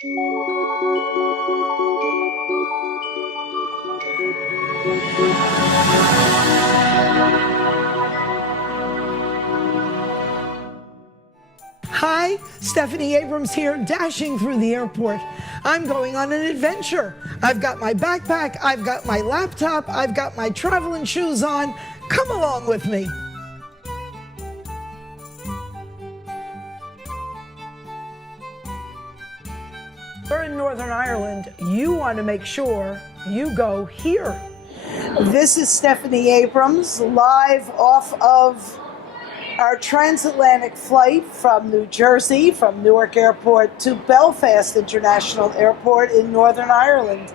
Hi, Stephanie Abrams here, dashing through the airport. I'm going on an adventure. I've got my backpack, I've got my laptop, I've got my traveling shoes on. Come along with me. We're in Northern Ireland. You want to make sure you go here. This is Stephanie Abrams, live off of our transatlantic flight from New Jersey, from Newark Airport to Belfast International Airport in Northern Ireland.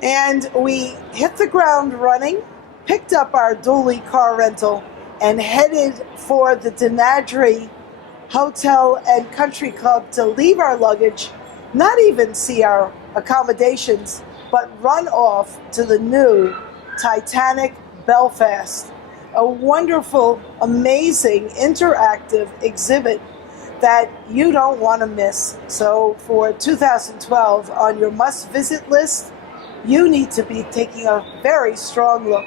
And we hit the ground running, picked up our dually car rental, and headed for the Dignitaries Hotel and Country Club to leave our luggage, not even see our accommodations, but run off to the new Titanic Belfast. A wonderful, amazing, interactive exhibit that you don't want to miss. So for 2012, on your must-visit list, you need to be taking a very strong look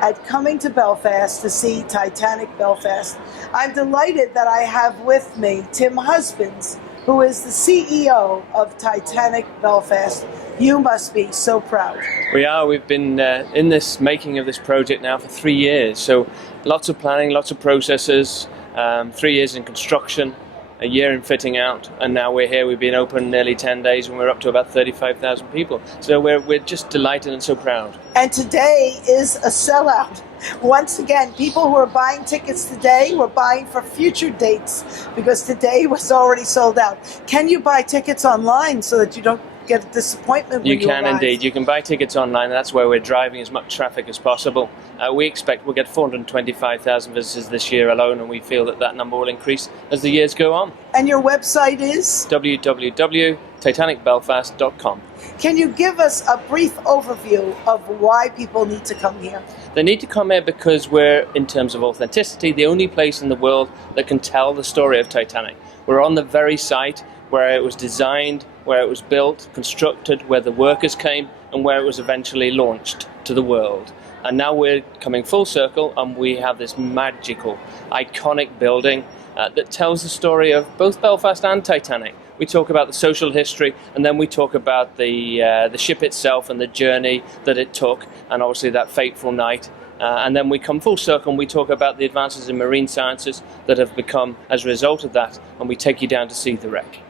at coming to Belfast to see Titanic Belfast. I'm delighted that I have with me Tim Husbands, who is the CEO of Titanic Belfast. You must be so proud. We are. We've been in this making of this project now for 3 years. So lots of planning, lots of processes, 3 years in construction, a year in fitting out, and now we're here. We've been open nearly 10 days and we're up to about 35,000 people. So we're just delighted and so proud. And today is a sellout. Once again, people who are buying tickets today were buying for future dates because today was already sold out. Can you buy tickets online so that you don't get a disappointment when you arrive? You can indeed. You can buy tickets online. That's where we're driving as much traffic as possible. We expect we'll get 425,000 visitors this year alone, and we feel that that number will increase as the years go on. And your website is? www.titanicbelfast.com. Can you give us a brief overview of why people need to come here? They need to come here because we're, in terms of authenticity, the only place in the world that can tell the story of Titanic. We're on the very site where it was designed, where it was built, constructed, where the workers came, and where it was eventually launched to the world. And now we're coming full circle, and we have this magical, iconic building that tells the story of both Belfast and Titanic. We talk about the social history, and then we talk about the ship itself and the journey that it took, and obviously that fateful night. And then we come full circle and we talk about the advances in marine sciences that have become as a result of that, and we take you down to see the wreck.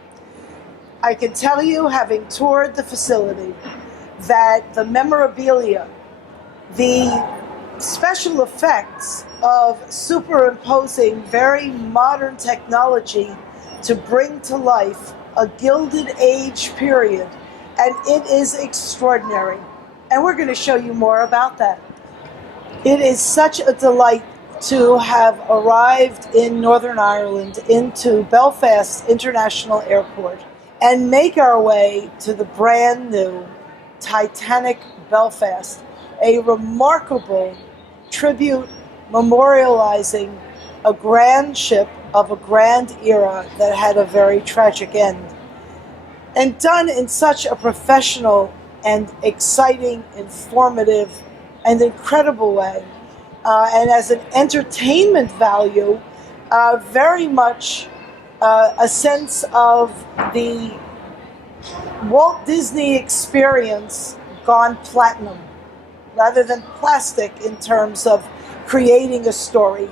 I can tell you, having toured the facility, that the memorabilia, the special effects of superimposing very modern technology to bring to life a Gilded Age period, and it is extraordinary. And we're going to show you more about that. It is such a delight to have arrived in Northern Ireland into Belfast International Airport and make our way to the brand new Titanic Belfast, a remarkable tribute memorializing a grand ship of a grand era that had a very tragic end. And done in such a professional and exciting, informative, and incredible way. And as an entertainment value, very much a sense of the Walt Disney experience gone platinum, rather than plastic in terms of creating a story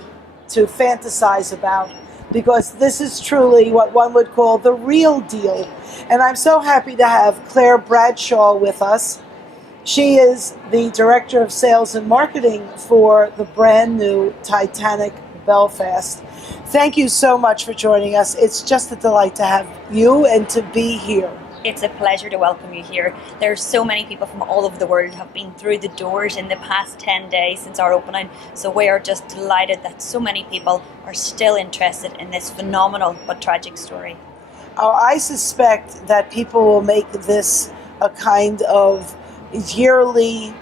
to fantasize about, because this is truly what one would call the real deal. And I'm so happy to have Claire Bradshaw with us. She is the Director of Sales and Marketing for the brand new Titanic Belfast. Thank you so much for joining us. It's just a delight to have you and to be here. It's a pleasure to welcome you here. There's so many people from all over the world have been through the doors in the past 10 days since our opening. So we are just delighted that so many people are still interested in this phenomenal but tragic story. I suspect that people will make this a kind of yearly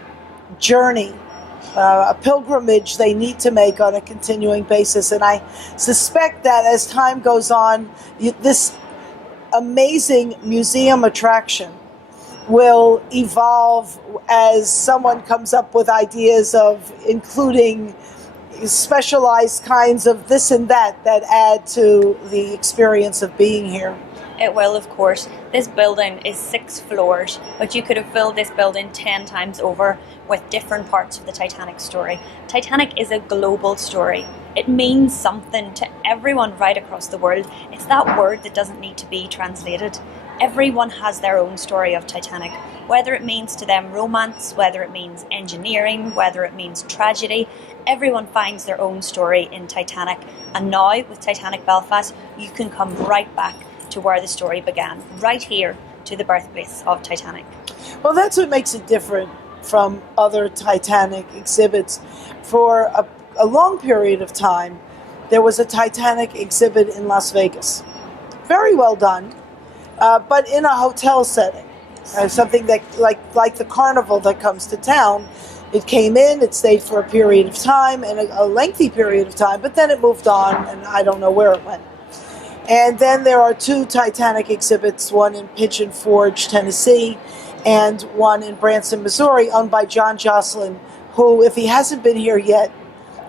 journey, a pilgrimage they need to make on a continuing basis. And I suspect that as time goes on, this amazing museum attraction will evolve as someone comes up with ideas of including specialized kinds of this and that add to the experience of being here. It will, of course. This building is 6 floors, but you could have filled this building 10 times over with different parts of the Titanic story. Titanic is a global story. It means something to everyone right across the world. It's that word that doesn't need to be translated. Everyone has their own story of Titanic, whether it means to them romance, whether it means engineering, whether it means tragedy. Everyone finds their own story in Titanic. And now, with Titanic Belfast, you can come right back to where the story began, right here to the birthplace of Titanic. Well, that's what makes it different from other Titanic exhibits. For a long period of time, there was a Titanic exhibit in Las Vegas. Very well done, but in a hotel setting. Something that, like the carnival that comes to town, it came in, it stayed for a period of time, and a lengthy period of time, but then it moved on, and I don't know where it went. And then there are 2 Titanic exhibits, one in Pigeon Forge, Tennessee, and one in Branson, Missouri, owned by John Jocelyn, who, if he hasn't been here yet,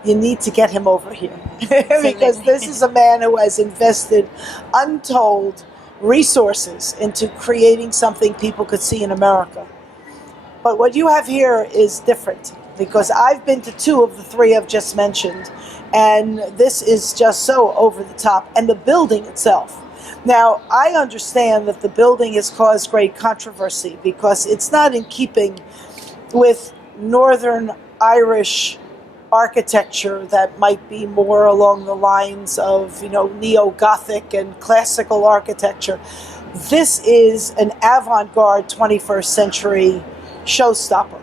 you need to get him over here. Because this is a man who has invested untold resources into creating something people could see in America. But what you have here is different, because I've been to 2 of the 3 I've just mentioned, and this is just so over the top. And the building itself. Now, I understand that the building has caused great controversy because it's not in keeping with Northern Irish architecture that might be more along the lines of, neo-Gothic and classical architecture. This is an avant-garde 21st century showstopper.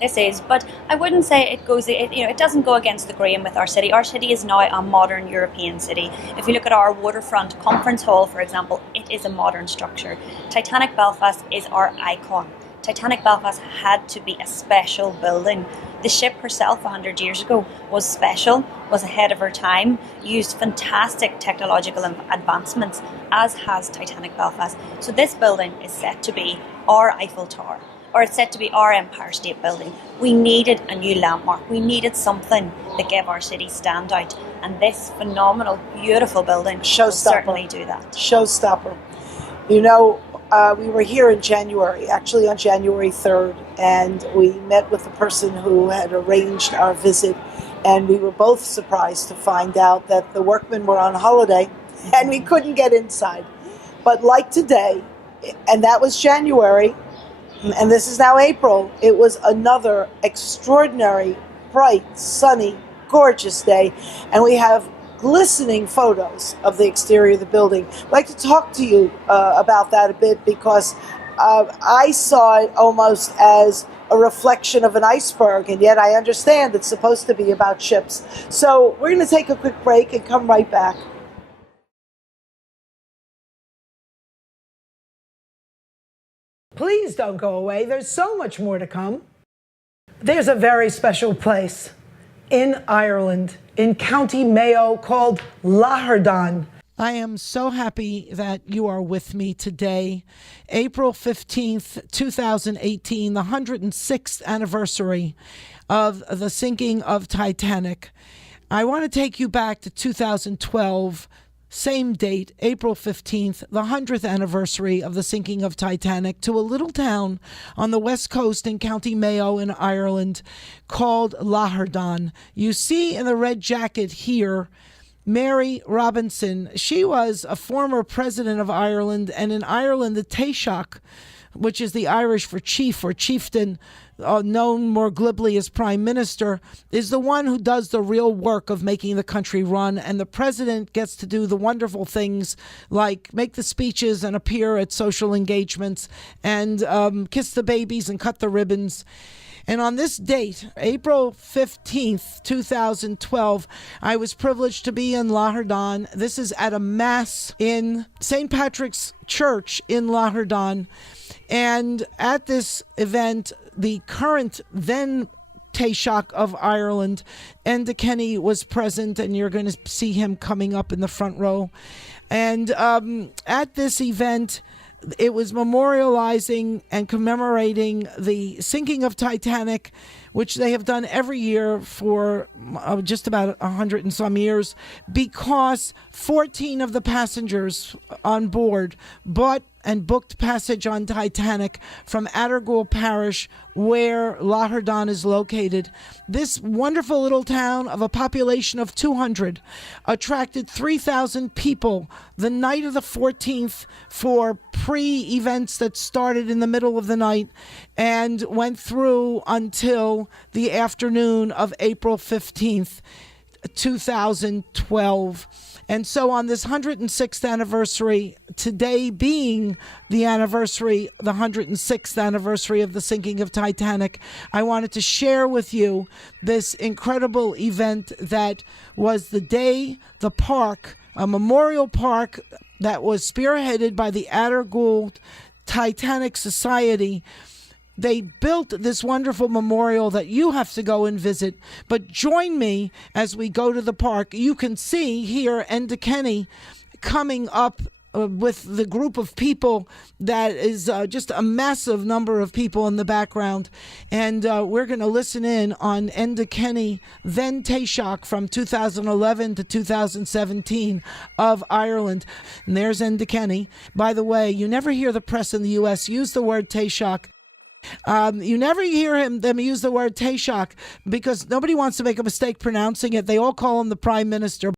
This is, but I wouldn't say it doesn't go against the grain with our city. Our city is now a modern European city. If you look at our waterfront conference hall, for example, it is a modern structure. Titanic Belfast is our icon. Titanic Belfast had to be a special building. The ship herself 100 years ago was special, was ahead of her time, used fantastic technological advancements, as has Titanic Belfast. So this building is set to be our Eiffel Tower, or it's set to be our Empire State Building. We needed a new landmark. We needed something that gave our city stand out. And this phenomenal, beautiful building will certainly do that. Showstopper. We were here in January, actually on January 3rd, and we met with the person who had arranged our visit, and we were both surprised to find out that the workmen were on holiday and we couldn't get inside. But like today, and that was January, and this is now April, it was another extraordinary, bright, sunny, gorgeous day, and we have glistening photos of the exterior of the building. I'd like to talk to you about that a bit, because I saw it almost as a reflection of an iceberg, and yet I understand it's supposed to be about ships. So we're going to take a quick break and come right back. Please don't go away. There's so much more to come. There's a very special place in Ireland, in County Mayo, called Lahardane. I am so happy that you are with me today. April 15th, 2018, the 106th anniversary of the sinking of Titanic. I want to take you back to 2012, same date, April 15th, the 100th anniversary of the sinking of Titanic, to a little town on the west coast in County Mayo in Ireland called Lahardane. You see in the red jacket here, Mary Robinson. She was a former president of Ireland, and in Ireland, the Taoiseach, which is the Irish for chief or chieftain, known more glibly as prime minister, is the one who does the real work of making the country run, and the president gets to do the wonderful things like make the speeches and appear at social engagements and kiss the babies and cut the ribbons. And on this date, April 15th, 2012, I was privileged to be in Lahardane. This is at a mass in St. Patrick's Church in Lahardane. And at this event, the current then Taoiseach of Ireland. Enda Kenny was present, and you're going to see him coming up in the front row. And at this event, it was memorializing and commemorating the sinking of Titanic, which they have done every year for just about 100 and some years, because 14 of the passengers on board bought and booked passage on Titanic from Addergoole Parish, where Lahardane is located. This wonderful little town of a population of 200 attracted 3,000 people the night of the 14th for pre-events that started in the middle of the night and went through until the afternoon of April 15th, 2012. And so on this 106th anniversary, today being the anniversary, the 106th anniversary of the sinking of Titanic, I wanted to share with you this incredible event that was the day the park, a memorial park that was spearheaded by the Addergoole Titanic Society. They built this wonderful memorial that you have to go and visit. But join me as we go to the park. You can see here Enda Kenny coming up with the group of people that is just a massive number of people in the background. And we're going to listen in on Enda Kenny, then Taoiseach from 2011 to 2017 of Ireland. And there's Enda Kenny. By the way, you never hear the press in the U.S. use the word Taoiseach. You never hear them use the word Taoiseach because nobody wants to make a mistake pronouncing it. They all call him the Prime Minister.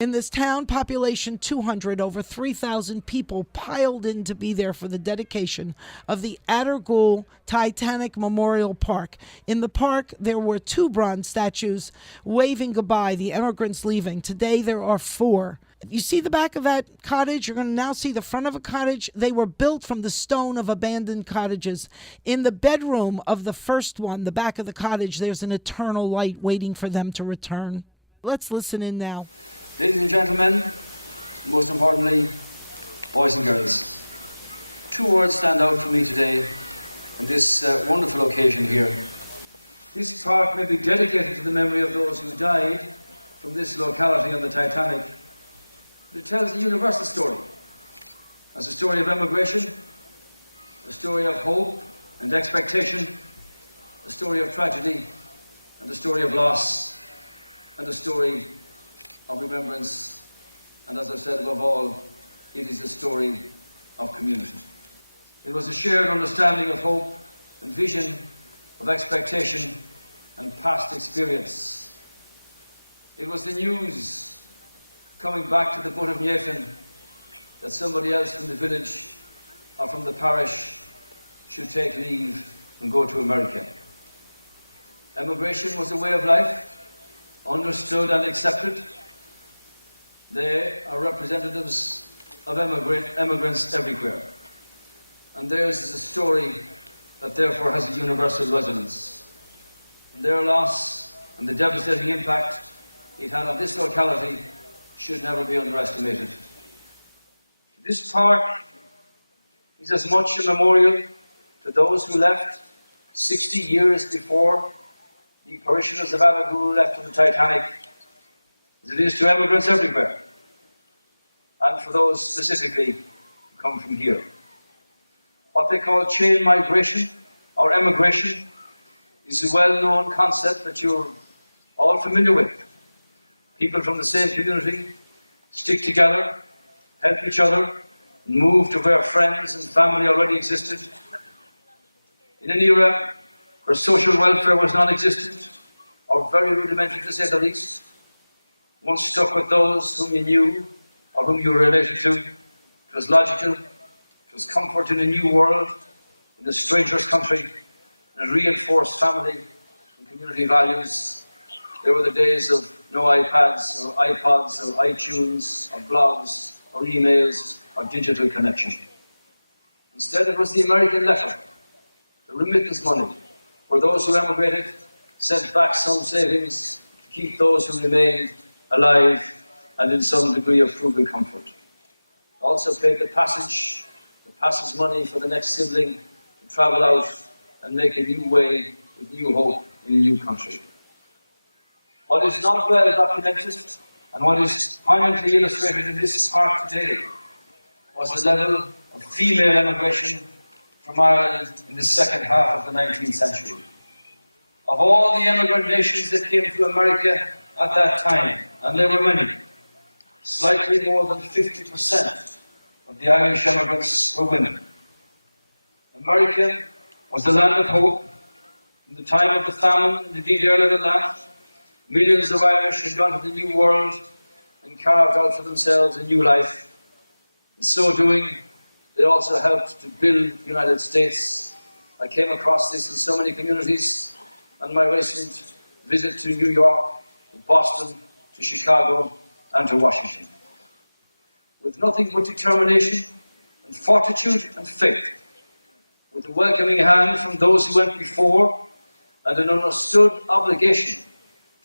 In this town, population 200, over 3,000 people piled in to be there for the dedication of the Addergoole Titanic Memorial Park. In the park, there were 2 bronze statues waving goodbye, the emigrants leaving. Today, there are 4. You see the back of that cottage? You're going to now see the front of a cottage. They were built from the stone of abandoned cottages. In the bedroom of the first one, the back of the cottage, there's an eternal light waiting for them to return. Let's listen in now. Ladies and gentlemen, most importantly, boys and girls, 2 words stand out for me today on this wonderful occasion here. This park may be dedicated to the memory of those who died from this locality on the Titanic. It tells a universal story, as a story of emigration, a story of hope and expectation, a story of tragedy, and a story of loss, and a story of remembrance, and as I've said above all, it is a story of community. It was a shared understanding of hope and vision, of expectation and past experience. It was the news coming back to the Butt of Nathan that somebody else from the village or from the parish should take leave and go to America. Emigration was a way of life, understood and accepted. They are representatives of immigrants everywhere. And theirs is a story that therefore has a universal resonance. And their loss and the devastating impact it had on this locality should never be underestimated. This park is as much a memorial to those who left 60 years before the parishioners of Addergoole left on the Titanic as it is to immigrants everywhere, and for those specifically who come from here. What they call chain migration or emigration is a well-known concept that you're all familiar with. People from the same community stick together, help each other, and move to where friends and family already existed. In an era where social welfare was non-existent, or very rudimentary to say the least, one stuck with those whom you knew or whom you were related to. It was logical, it was comfort in a new world, in a stranger's country, and it reinforced family and community values. There were the days of no iPads or iPods or iTunes or blogs or emails or digital connection. Instead, it was the American letter, the remittance money, where those who emigrated sent back some savings to keep those who remained alive and in some degree of frugal comfort. Also paid the passage money for the next sibling to travel out and make a new way with new hope in a new country. What is not well documented and what is poignantly illustrated in this park today was the level of female emigration from Ireland in the second half of the 19th century. Of all the emigrant nations that came to America at that time, and there were many, slightly more than 50% of the Irish emigrants were women. America was the land of hope. In the time of the famine, indeed earlier than that, millions of Irish had gone to the New World and carved out for themselves a new life. In so doing, they also helped to build the United States. I came across this in so many communities on my recent visit to New York, to Boston, to Chicago, and to Washington. With nothing but determination and fortitude and faith, with a welcoming hand from those who went before, and an understood obligation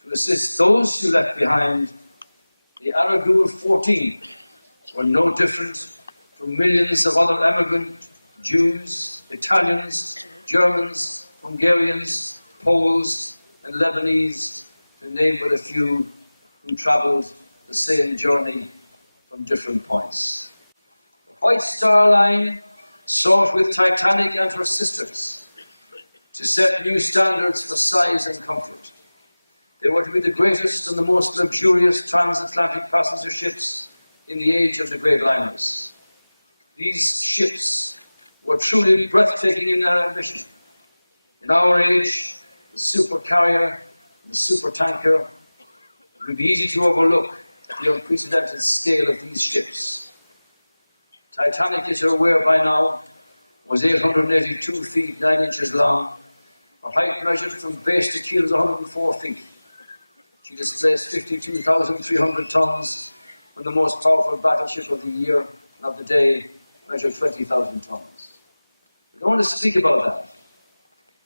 to assist those who left behind, the Addergoole 14 were no different from millions of other emigrant Jews, Italians, Germans, Hungarians, Poles, and Lebanese, to name but a few, who travelled the same journey from different points. The White Star Line sought with Titanic and her sisters to set new standards for size and comfort. They were to be the greatest and the most luxurious transatlantic passenger ships in the age of the great liners. These ships were truly breathtaking in their ambition. In our age, the supercarrier and the supertanker, it would be easy to overlook the unprecedented scale of these ships. Titanic, as you're aware by now, was 882 feet 9 inches long. Her height measured from base to keel is 104 feet. She displaced 52,300 tons when the most powerful battleship of the year and of the day measured 20,000 tons. We don't want to speak about that.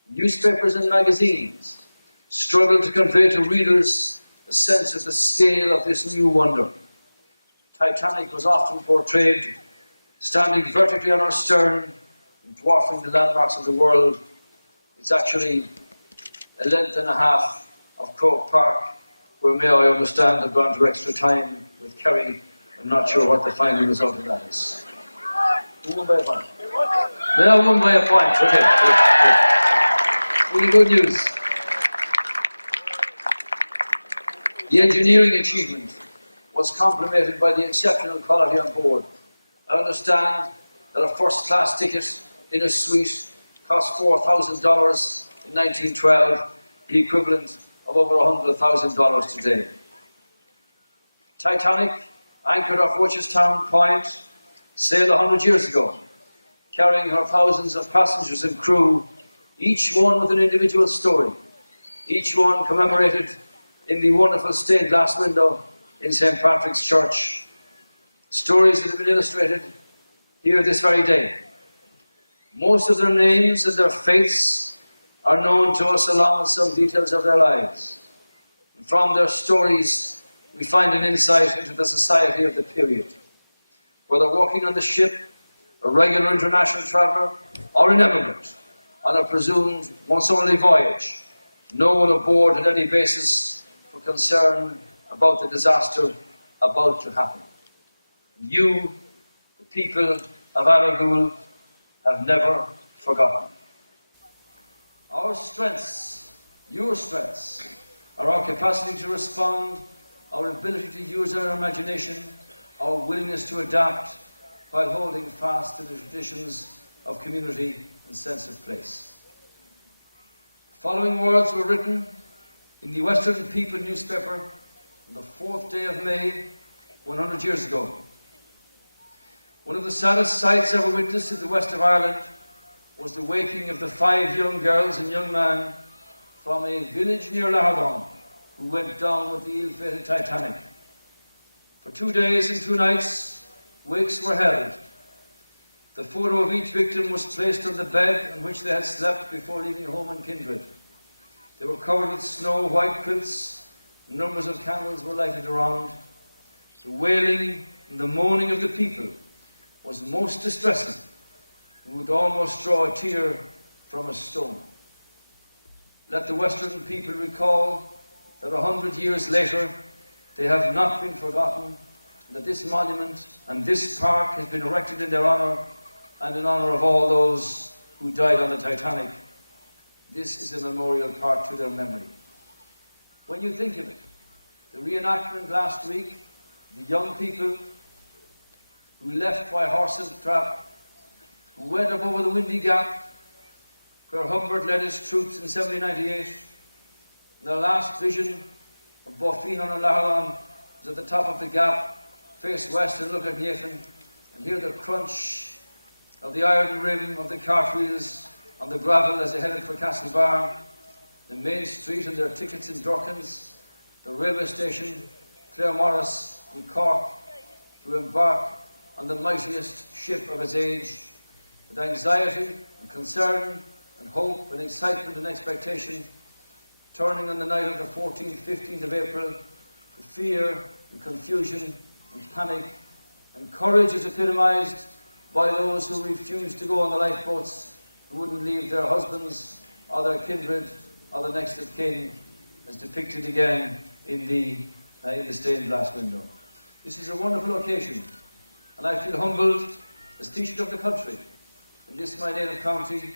Newspapers and magazines struggle to convey to readers a sense of the scale of this new wonder. Titanic was often portrayed standing vertically on her stern and dwarfing the landmarks of the world. It's actually a length and a half of Croke Park, where Mayo, I understand, have gone to extra time with Kerry. I'm not sure what the final result of that is. Who won by a point? Mayo won by a point. Okay, good. Really good news. The engineering achievement was complemented by the exceptional quality on board. I understand that a first-class ticket in a suite cost $4,000 in 1912, the equivalent of over $100,000 today. Titanic, anchored off Rochestown Point, sailed 100 years ago, carrying her thousands of passengers and crew, each one with an individual story, each one commemorated in the wonderful stained glass window in St. Patrick's Church. Stories that have been illustrated here this very day. Most of their names and their faiths are known to us, along with some details of their lives. And from their stories, we find an insight into the society of the period. Whether walking on the ship, a regular international traveller, or an emigrant on a presumed once-only voyage, no one aboard had any basis for concern about the disaster about to happen. You, the people of Addergoole, have never forgotten. Our strengths, your strengths, are our capacity to respond, our ability to use our imagination, our willingness to adapt while holding fast to the traditions of community and sense of place. The following words were written in the Western People newspaper on the 4th day of May, 100 years ago. One of the saddest sights ever witnessed in the west of Ireland was the waking of the 5 young girls and young man from a village near Lahardane who went down with the ill-fated Titanic. For 2 days and 2 nights, wakes were held. The photo of each victim was placed on the bed on which they had slept before leaving home and kindred. They were covered with snow-white quilts, numbers of candles were lighted around. The wailing and the moaning of the people was most distressing and would almost draw a tear from a stone. let the Western people recall that 100 years later, they have not been forgotten, and that this monument and this park has been erected in their honour and in honour of all those who died on the Titanic. This is a memorial park to their memory. When you think of it, the reenactment last week, the young people who left by horse and trap, who went up over the Windy Gap, where Humbert led his troops in 1798, and their last vision of Bofinon and Lahardane was at the top of the gap, face west and look at Nathan, and hear the crunch of the iron rim of the cartwheels on the gravel as they headed for Castlebar, the main street and their tickets in Dorkins, the railway station, Claremorris and Cork, to embark on the mightiest ship of its age, with anxiety and concern and hope and excitement and expectation, turning on the night of the 14th, 15th of April to fear and confusion and panic, and courage is epitomised by those who refused to go on the lifeboats, who wouldn't leave their husbands or their kindred or the next of kin, as depicted again in the stained glass window. This is a wonderful occasion, and I feel humbled as Taoiseach of the country, in this my native county,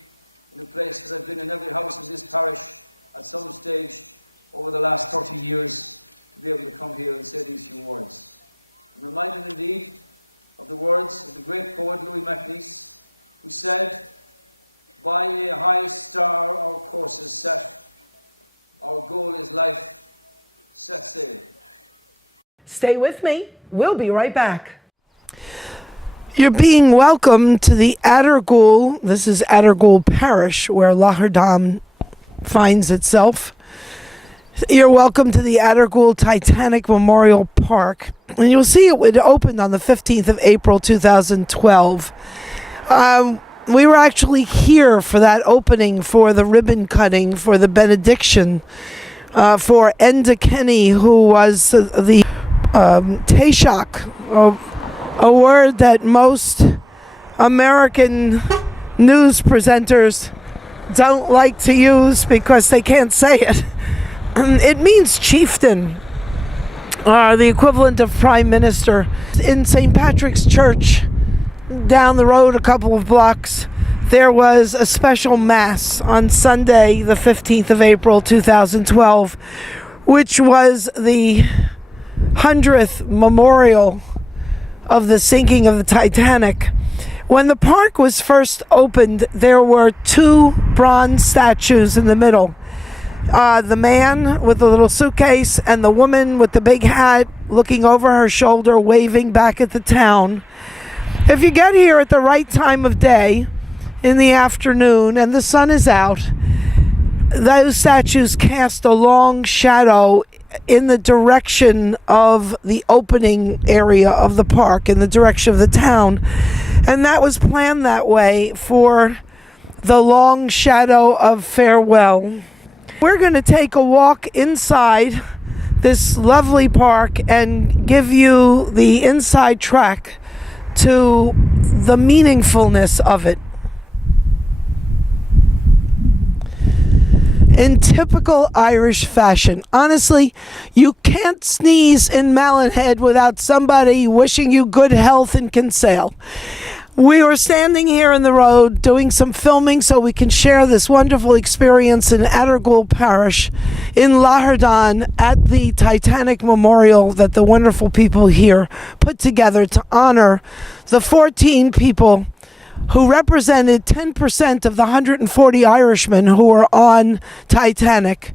in a place that I've been in every house in this parish at some stage over the last 30 years, to be able to come here and say these few words. I'm reminded indeed of the words of the great poet Louis MacNeice, who said, "By a high star our course is set, our goal is life, set sail." Stay with me. We'll be right back. You're being welcomed to the Addergoole. This is Addergoole Parish, where Lahardane finds itself. You're welcome to the Addergoole Titanic Memorial Park. And you'll see it opened on the 15th of April, 2012. We were actually here for that opening, for the ribbon cutting, for the benediction, for Enda Kenny, who was the Taoiseach, a word that most American news presenters don't like to use because they can't say it. It means chieftain, the equivalent of prime minister. In St. Patrick's Church, down the road a couple of blocks, there was a special mass on Sunday, the 15th of April, 2012, which was the 100th memorial of the sinking of the Titanic. When the park was first opened, there were two bronze statues in the middle. The man with the little suitcase and the woman with the big hat looking over her shoulder, waving back at the town. If you get here at the right time of day, in the afternoon, and the sun is out, those statues cast a long shadow in the direction of the opening area of the park, in the direction of the town. And that was planned that way for the long shadow of farewell. We're going to take a walk inside this lovely park and give you the inside track to the meaningfulness of it. In typical Irish fashion, honestly, you can't sneeze in Mallinhead without somebody wishing you good health in Kinsale. We were standing here in the road doing some filming so we can share this wonderful experience in Addergoole Parish in Lahardane at the Titanic Memorial that the wonderful people here put together to honor the 14 people who represented 10% of the 140 Irishmen who were on Titanic.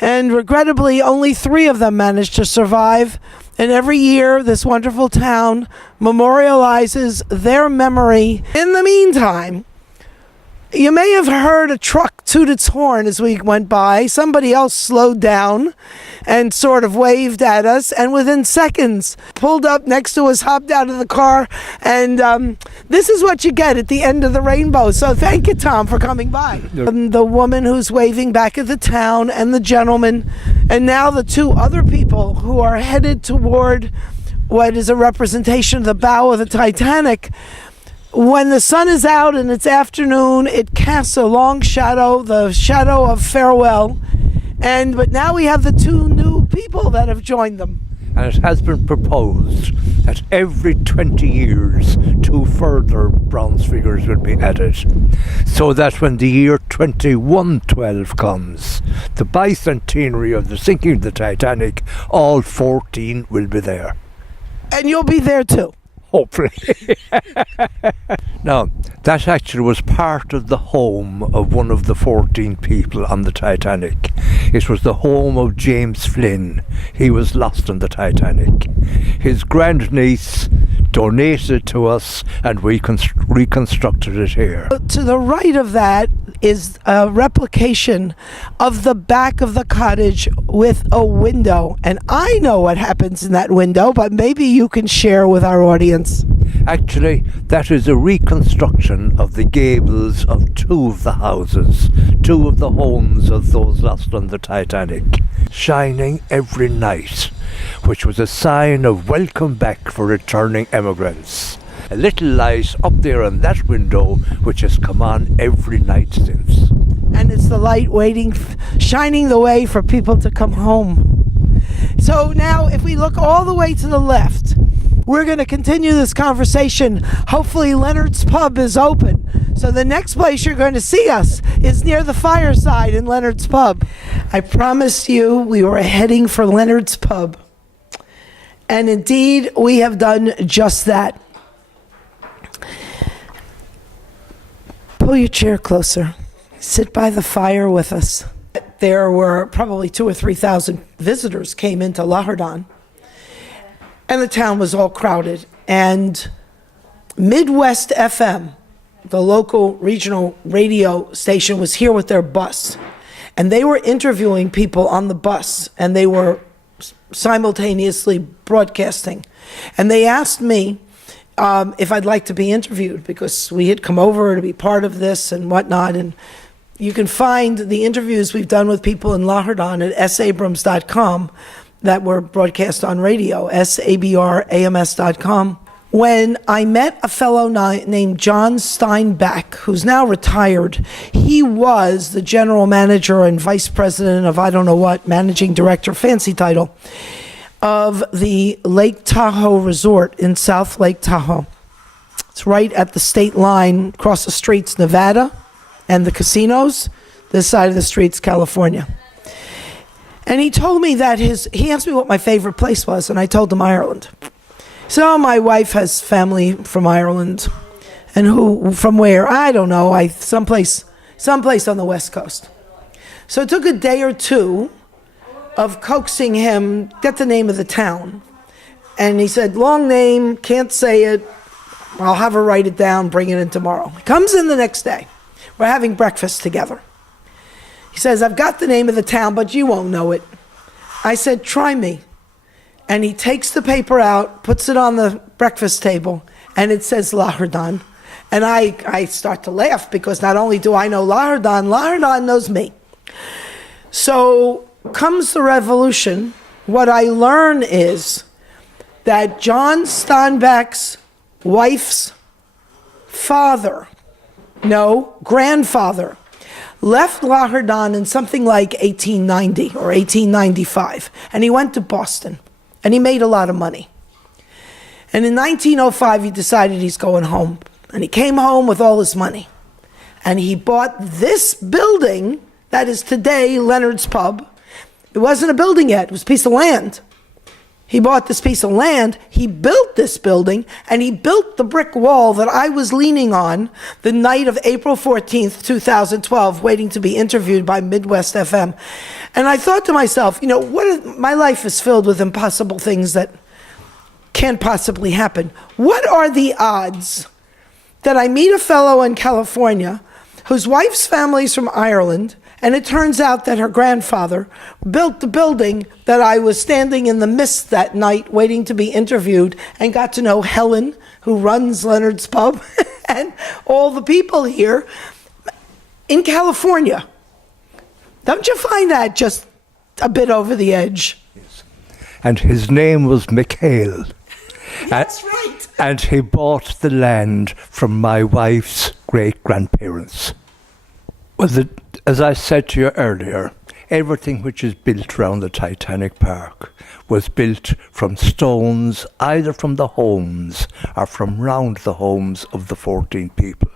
And regrettably, only 3 of them managed to survive. And every year, this wonderful town memorializes their memory. In the meantime, you may have heard a truck toot its horn as we went by. Somebody else slowed down and sort of waved at us, and within seconds pulled up next to us, hopped out of the car, and this is what you get at the end of the rainbow. So thank you, Tom, for coming by. The woman who's waving back at the town, and the gentleman, and now the 2 other people who are headed toward what is a representation of the bow of the Titanic. when the sun is out and it's afternoon, it casts a long shadow, the shadow of farewell. But now we have the two new people that have joined them. And it has been proposed that every 20 years 2 further bronze figures will be added, so that when the year 2112 comes, the bicentenary of the sinking of the Titanic, all 14 will be there. And you'll be there too. Hopefully. Now, that actually was part of the home of one of the 14 people on the Titanic. It was the home of James Flynn. He was lost on the Titanic. His grandniece donated to us, and we reconstructed it here. To the right of that is a replication of the back of the cottage with a window. And I know what happens in that window, but maybe you can share with our audience. Actually, that is a reconstruction of the gables of 2 of the houses, 2 of the homes of those lost on the Titanic, shining every night, which was a sign of welcome back for returning emigrants. A little light up there on that window, which has come on every night since. And it's the light shining the way for people to come home. So now, if we look all the way to the left, we're going to continue this conversation. Hopefully Leonard's Pub is open. So the next place you're going to see us is near the fireside in Leonard's Pub. I promised you we were heading for Leonard's Pub. And indeed, we have done just that. Pull your chair closer. Sit by the fire with us. There were probably 2,000 or 3,000 visitors came into Lahardane. And the town was all crowded. And Midwest FM, the local regional radio station, was here with their bus. And they were interviewing people on the bus. And they were simultaneously broadcasting. And they asked me if I'd like to be interviewed, because we had come over to be part of this and whatnot. And you can find the interviews we've done with people in Lahardane at sabrams.com that were broadcast on radio, sabrams.com. When I met a fellow named John Steinbeck, who's now retired, he was the general manager and vice president of I don't know what, managing director, fancy title, of the Lake Tahoe Resort in South Lake Tahoe. It's right at the state line, across the streets, Nevada, and the casinos. This side of the street's California. And he told me that he asked me what my favorite place was, and I told him Ireland. So my wife has family from Ireland, and from where? I don't know, someplace on the West Coast. So it took a day or two of coaxing him, get the name of the town. And he said, long name, can't say it, I'll have her write it down, bring it in tomorrow. He comes in the next day. We're having breakfast together. He says, I've got the name of the town, but you won't know it. I said, try me. And he takes the paper out, puts it on the breakfast table, and it says Lahardane. And I start to laugh, because not only do I know Lahardane, Lahardane knows me. So comes the revolution. What I learn is that John Steinbeck's wife's grandfather, left Lahardane in something like 1890 or 1895, and he went to Boston, and he made a lot of money. And in 1905, he decided he's going home, and he came home with all his money, and he bought this building that is today Leonard's Pub. It wasn't a building yet, it was a piece of land. He bought this piece of land, he built this building, and he built the brick wall that I was leaning on the night of April 14th, 2012, waiting to be interviewed by Midwest FM. And I thought to myself, my life is filled with impossible things that can't possibly happen. What are the odds that I meet a fellow in California whose wife's family is from Ireland, and it turns out that her grandfather built the building that I was standing in the mist that night waiting to be interviewed, and got to know Helen, who runs Leonard's Pub, and all the people here in California. Don't you find that just a bit over the edge? And his name was Mikhail. That's right. and he bought the land from my wife's great-grandparents. Well, as I said to you earlier, everything which is built around the Titanic Park was built from stones, either from the homes or from round the homes of the 14 people.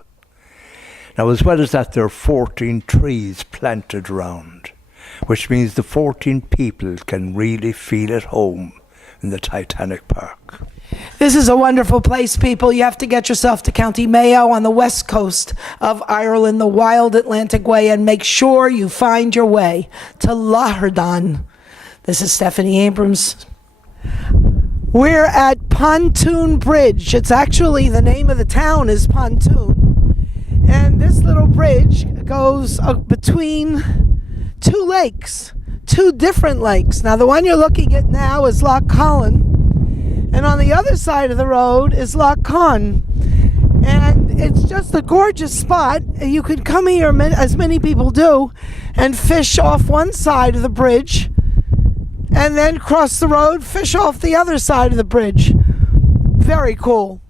Now, as well as that, there are 14 trees planted around, which means the 14 people can really feel at home in the Titanic Park. This is a wonderful place, people. You have to get yourself to County Mayo on the west coast of Ireland, the wild Atlantic way, and make sure you find your way to Lahardane. This is Stephanie Abrams. We're at Pontoon Bridge. It's actually, the name of the town is Pontoon. And this little bridge goes between two lakes, two different lakes. Now, the one you're looking at now is Loch Colin, and on the other side of the road is Loch Con. And it's just a gorgeous spot. You could come here, as many people do, and fish off one side of the bridge, and then cross the road, fish off the other side of the bridge. Very cool.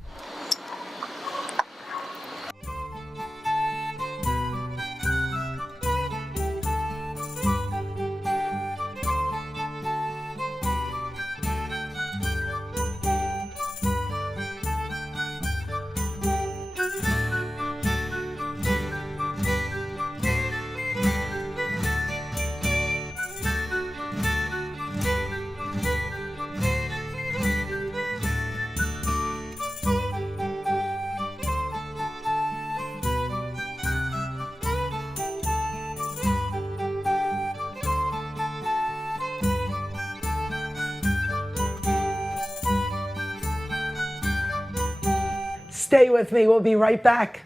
Stay with me. We'll be right back.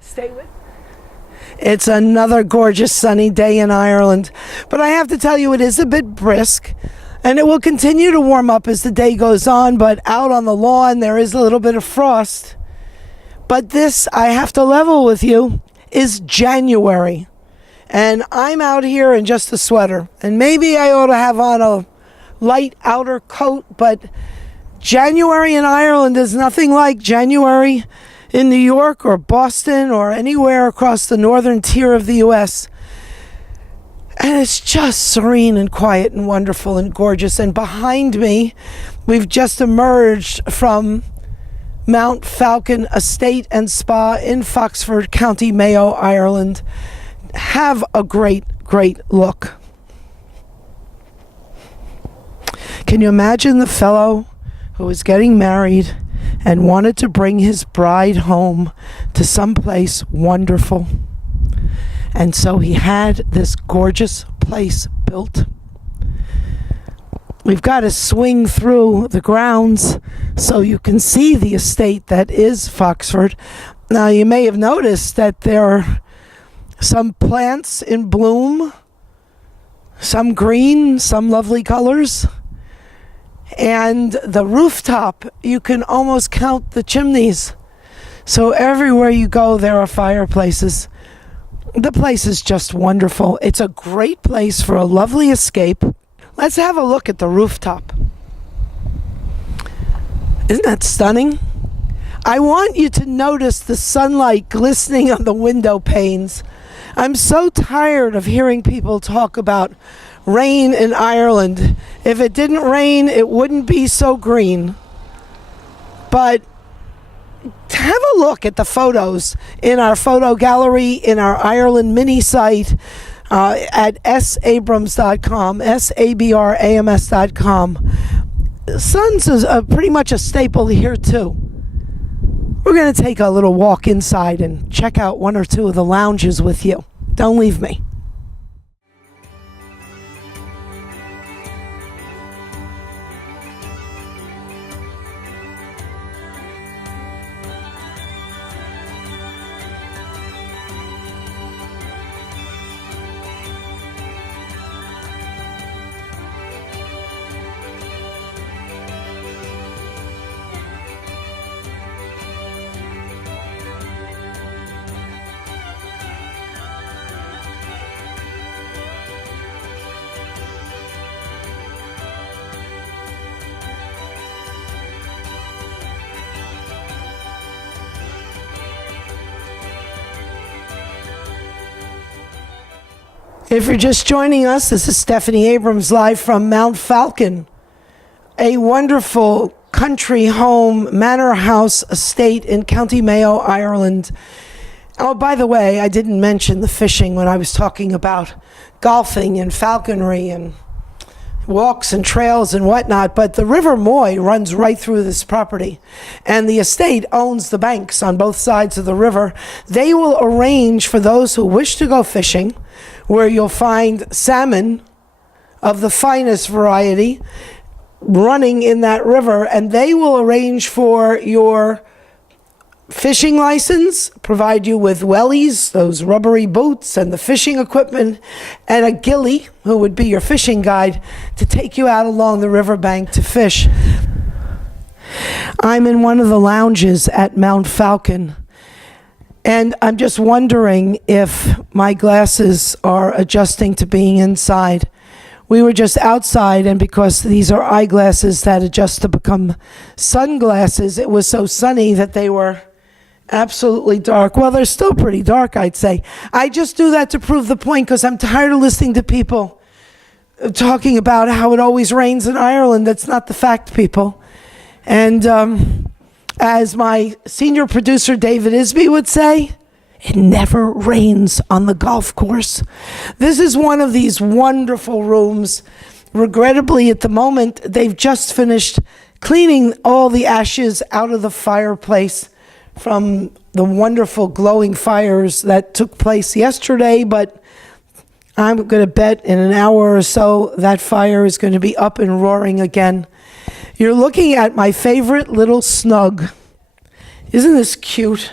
Stay with me. It's another gorgeous sunny day in Ireland. But I have to tell you, it is a bit brisk. And it will continue to warm up as the day goes on. But out on the lawn, there is a little bit of frost. But this, I have to level with you, is January. And I'm out here in just a sweater. And maybe I ought to have on a light outer coat, but January in Ireland is nothing like January in New York or Boston or anywhere across the northern tier of the U.S. And it's just serene and quiet and wonderful and gorgeous. And behind me, we've just emerged from Mount Falcon Estate and Spa in Foxford, County Mayo, Ireland. Have a great, great look. Can you imagine the fellow who was getting married and wanted to bring his bride home to someplace wonderful? And so he had this gorgeous place built. We've got to swing through the grounds so you can see the estate that is Foxford. Now, you may have noticed that there are some plants in bloom, some green, some lovely colors. And the rooftop, you can almost count the chimneys. So everywhere you go, there are fireplaces. The place is just wonderful. It's a great place for a lovely escape. Let's have a look at the rooftop. Isn't that stunning? I want you to notice the sunlight glistening on the window panes. I'm so tired of hearing people talk about rain in Ireland. If it didn't rain, it wouldn't be so green. But have a look at the photos in our photo gallery, in our Ireland mini site at sabrams.com, sabrams.com. Sun's is pretty much a staple here too. We're going to take a little walk inside and check out one or two of the lounges with you. Don't leave me. If you're just joining us, this is Stephanie Abrams live from Mount Falcon, a wonderful country home, manor house estate in County Mayo, Ireland. Oh, by the way, I didn't mention the fishing when I was talking about golfing and falconry and walks and trails and whatnot, but the River Moy runs right through this property, and the estate owns the banks on both sides of the river. They will arrange for those who wish to go fishing, where you'll find salmon of the finest variety running in that river, and they will arrange for your fishing license, provide you with wellies, those rubbery boots, and the fishing equipment, and a ghillie, who would be your fishing guide, to take you out along the riverbank to fish. I'm in one of the lounges at Mount Falcon, and I'm just wondering if my glasses are adjusting to being inside. We were just outside, and because these are eyeglasses that adjust to become sunglasses, it was so sunny that they were absolutely dark. Well, they're still pretty dark, I'd say. I just do that to prove the point, because I'm tired of listening to people talking about how it always rains in Ireland. That's not the fact, people. And as my senior producer, David Isby, would say, it never rains on the golf course. This is one of these wonderful rooms. Regrettably, at the moment, they've just finished cleaning all the ashes out of the fireplace from the wonderful glowing fires that took place yesterday, but I'm going to bet in an hour or so that fire is going to be up and roaring again. You're looking at my favorite little snug. Isn't this cute?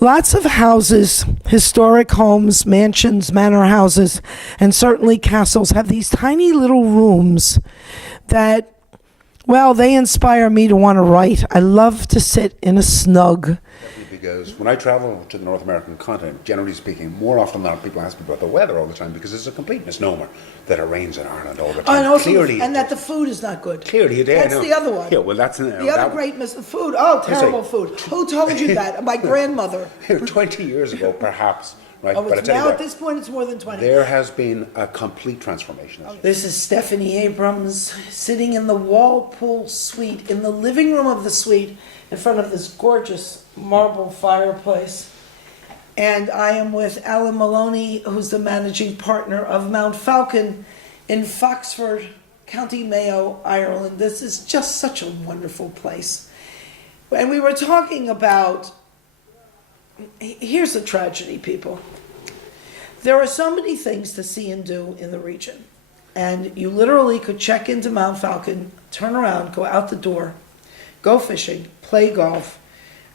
Lots of houses, historic homes, mansions, manor houses, and certainly castles have these tiny little rooms that, well, they inspire me to want to write. I love to sit in a snug. Definitely, because when I travel to the North American continent, generally speaking, more often than not, people ask me about the weather all the time, because it's a complete misnomer that it rains in Ireland all the time. Clearly, and that the food is not good. Clearly, it That's is. the other one. Yeah, well, that's the other greatness of food. Oh, terrible food. Who told you that? My grandmother. 20 years ago, perhaps, right? Oh, but I tell you what, at this point, it's more than 20. there has been a complete transformation. This is Stephanie Abrams sitting in the Walpole suite, in the living room of the suite, in front of this gorgeous marble fireplace. And I am with Alan Maloney, who's the managing partner of Mount Falcon in Foxford, County Mayo, Ireland. This is just such a wonderful place. And we were talking about, here's the tragedy, people. There are so many things to see and do in the region. And you literally could check into Mount Falcon, turn around, go out the door, go fishing, play golf,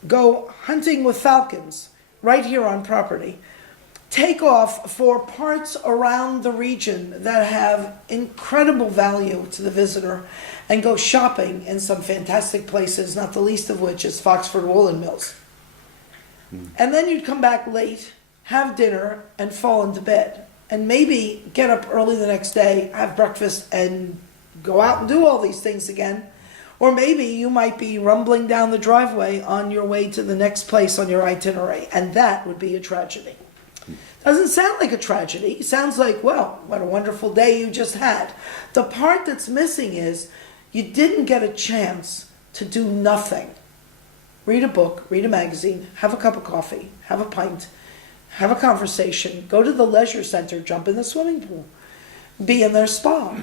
go hunting with falcons right here on property, take off for parts around the region that have incredible value to the visitor, and go shopping in some fantastic places, not the least of which is Foxford Woolen Mills. And then you'd come back late, have dinner, and fall into bed. And maybe get up early the next day, have breakfast, and go out and do all these things again. Or maybe you might be rumbling down the driveway on your way to the next place on your itinerary, and that would be a tragedy. Doesn't sound like a tragedy. It sounds like, well, what a wonderful day you just had. The part that's missing is you didn't get a chance to do nothing. Read a book, read a magazine, have a cup of coffee, have a pint, have a conversation, go to the leisure center, jump in the swimming pool, be in their spa.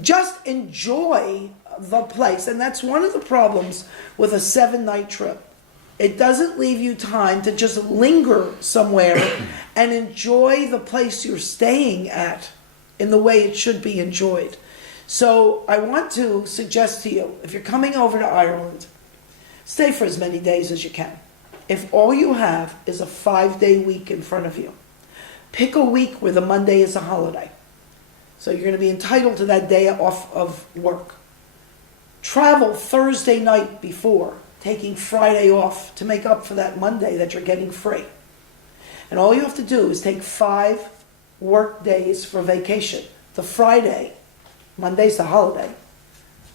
Just enjoy the place. And that's one of the problems with a 7-night trip. It doesn't leave you time to just linger somewhere and enjoy the place you're staying at in the way it should be enjoyed. So I want to suggest to you, if you're coming over to Ireland, stay for as many days as you can. If all you have is a 5-day week in front of you, pick a week where the Monday is a holiday. So you're going to be entitled to that day off of work. Travel Thursday night before, taking Friday off to make up for that Monday that you're getting free. And all you have to do is take 5 work days for vacation. The Friday, Monday's the holiday,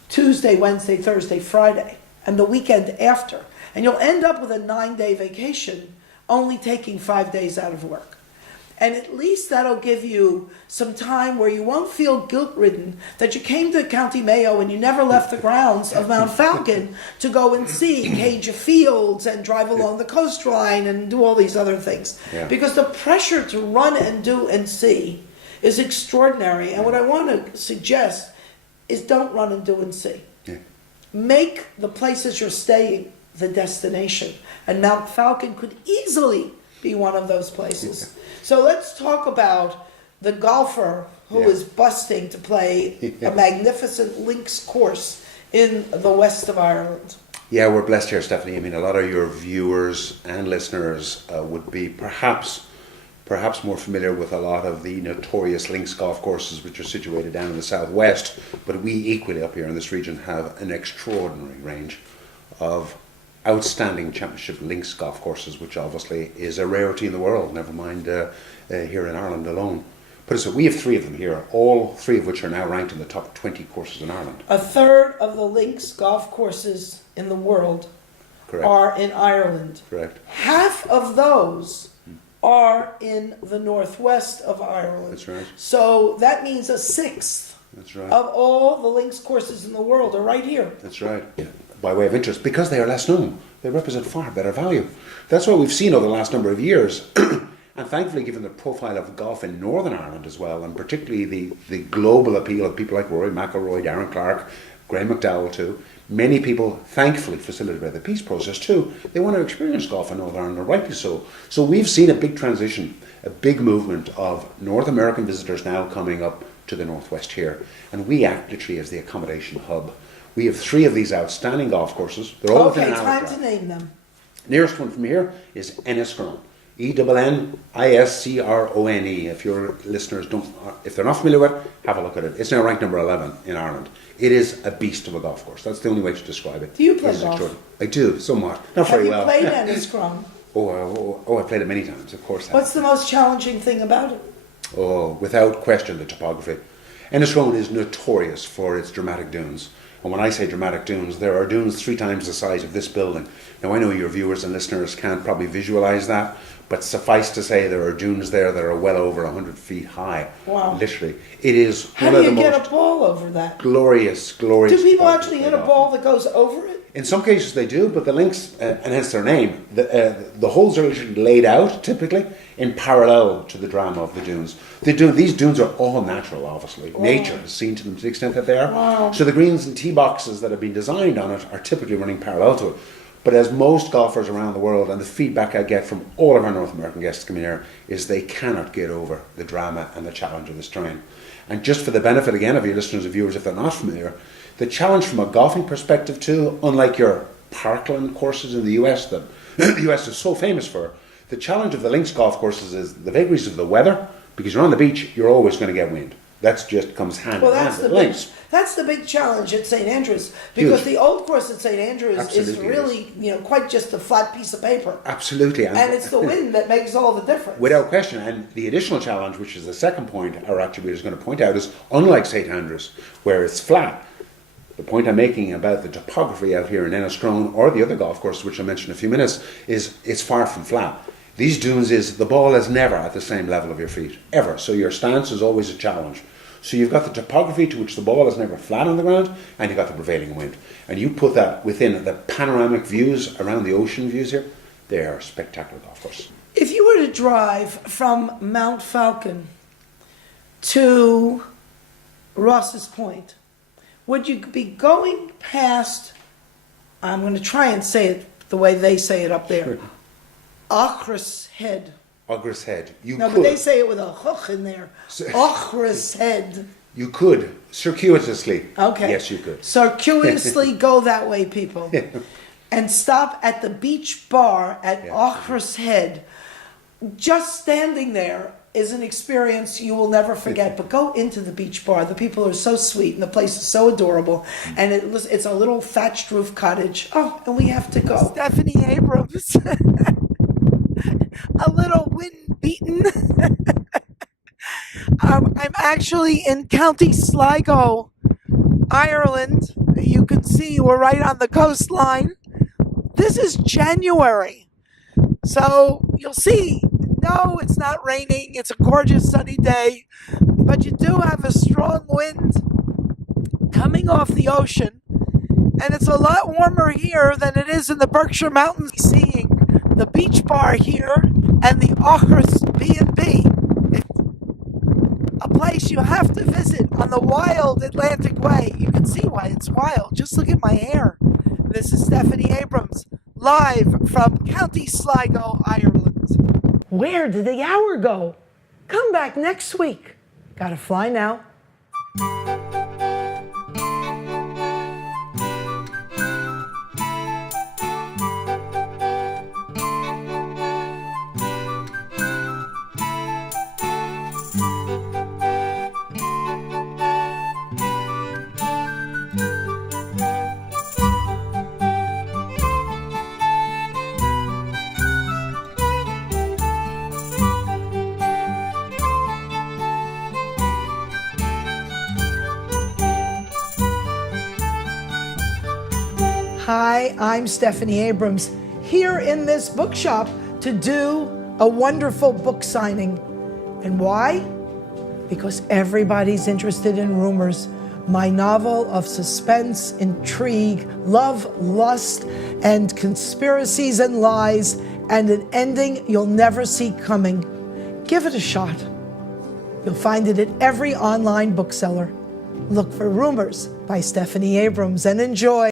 Tuesday, Wednesday, Thursday, Friday, and the weekend after. And you'll end up with a 9-day vacation, only taking 5 days out of work. And at least that'll give you some time where you won't feel guilt-ridden that you came to County Mayo and you never left the grounds of Mount Falcon to go and see Cage of Fields and drive along the coastline and do all these other things. Yeah. Because the pressure to run and do and see is extraordinary. And what I want to suggest is don't run and do and see. Yeah. Make the places you're staying the destination. And Mount Falcon could easily be one of those places. So let's talk about the golfer who is busting to play a magnificent links course in the west of Ireland. Yeah, we're blessed here, Stephanie. I mean, a lot of your viewers and listeners would be perhaps more familiar with a lot of the notorious links golf courses which are situated down in the southwest, but we equally up here in this region have an extraordinary range of outstanding championship links golf courses, which obviously is a rarity in the world, never mind here in Ireland alone. But so we have 3 of them here, all 3 of which are now ranked in the top 20 courses in Ireland. A third of the links golf courses in the world Correct. are in Ireland. Correct. Half of those are in the northwest of Ireland. That's right. So that means a sixth That's right. of all the links courses in the world are right here. That's right. By way of interest, because they are less known, they represent far better value. That's what we've seen over the last number of years. And thankfully, given the profile of golf in Northern Ireland as well, and particularly the global appeal of people like Rory McIlroy, Darren Clark, Graham McDowell too, many people, thankfully facilitated by the peace process too, they want to experience golf in Northern Ireland, and rightly so. So we've seen a big transition, a big movement of North American visitors now coming up to the northwest here. And we act literally as the accommodation hub. We have 3 of these outstanding golf courses. They're all Okay, time to name them. Nearest one from here is Enniscrone. Enniscrone. If your listeners if they're not familiar with it, have a look at it. It's now ranked number 11 in Ireland. It is a beast of a golf course. That's the only way to describe it. Do you play golf? I do, somewhat. Not Have very you well. played Enniscrone? I played it many times, of course. What's the most challenging thing about it? Oh, without question, the topography. Enniscrone is notorious for its dramatic dunes. And when I say dramatic dunes, there are dunes 3 times the size of this building. Now, I know your viewers and listeners can't probably visualize that, but suffice to say there are dunes there that are well over 100 feet high. Wow. Literally. It is. How do you get a ball over that? Glorious. Do people actually hit a ball that goes over it? In some cases they do, but the links, and hence their name, the holes are literally laid out, typically, in parallel to the drama of the dunes. These dunes are all natural, obviously. Wow. Nature has seen to them to the extent that they are. Wow. So the greens and tee boxes that have been designed on it are typically running parallel to it. But as most golfers around the world, and the feedback I get from all of our North American guests coming here, is they cannot get over the drama and the challenge of this terrain. And just for the benefit again of your listeners and viewers if they're not familiar, the challenge from a golfing perspective too, unlike your parkland courses in the US that the US is so famous for, the challenge of the links golf courses is the vagaries of the weather, because you're on the beach, you're always going to get wind. That just comes hand Well, in that's hand. that's the big challenge at St. Andrews, because the old course at St. Andrews is Absolutely. really, quite just a flat piece of paper. Absolutely. And it's the wind that makes all the difference. Without question. And the additional challenge, which is the second point our activity is going to point out, is unlike St. Andrews, where it's flat, the point I'm making about the topography out here in Enniscrone or the other golf courses, which I mentioned in a few minutes, is it's far from flat. These dunes the ball is never at the same level of your feet, ever. So your stance is always a challenge. So you've got the topography to which the ball is never flat on the ground, and you've got the prevailing wind. And you put that within the panoramic views around the ocean views here, they are spectacular golf courses. If you were to drive from Mount Falcon to Ross's Point, would you be going past, I'm going to try and say it the way they say it up there, Ochra's Head? Ochra's Head. But they say it with a hook in there. Ochra's Head. You could, circuitously. Okay. Yes, you could. Circuitously go that way, people. And stop at the beach bar at Ochra's Head. Just standing there is an experience you will never forget. But go into the beach bar. The people are so sweet and the place is so adorable. And it's a little thatched roof cottage. Oh, and we have to go. Stephanie Abrams. A little wind beaten. I'm actually in County Sligo, Ireland. You can see we're right on the coastline. This is January. So you'll see, no, it's not not raining. It's a gorgeous sunny day, but you do have a strong wind coming off the ocean, and it's a lot warmer here than it is in the Berkshire Mountains. Seeing the beach bar here and the Ochers B&B, a place you have to visit on the wild Atlantic Way. You can see why it's wild. Just look at my hair. This is Stephanie Abrams, live from County Sligo, Ireland. Where did the hour go? Come back next week. Gotta fly now. Hi, I'm Stephanie Abrams, here in this bookshop to do a wonderful book signing. And why? Because everybody's interested in Rumors, my novel of suspense, intrigue, love, lust, and conspiracies and lies, and an ending you'll never see coming. Give it a shot. You'll find it at every online bookseller. Look for Rumors by Stephanie Abrams and enjoy.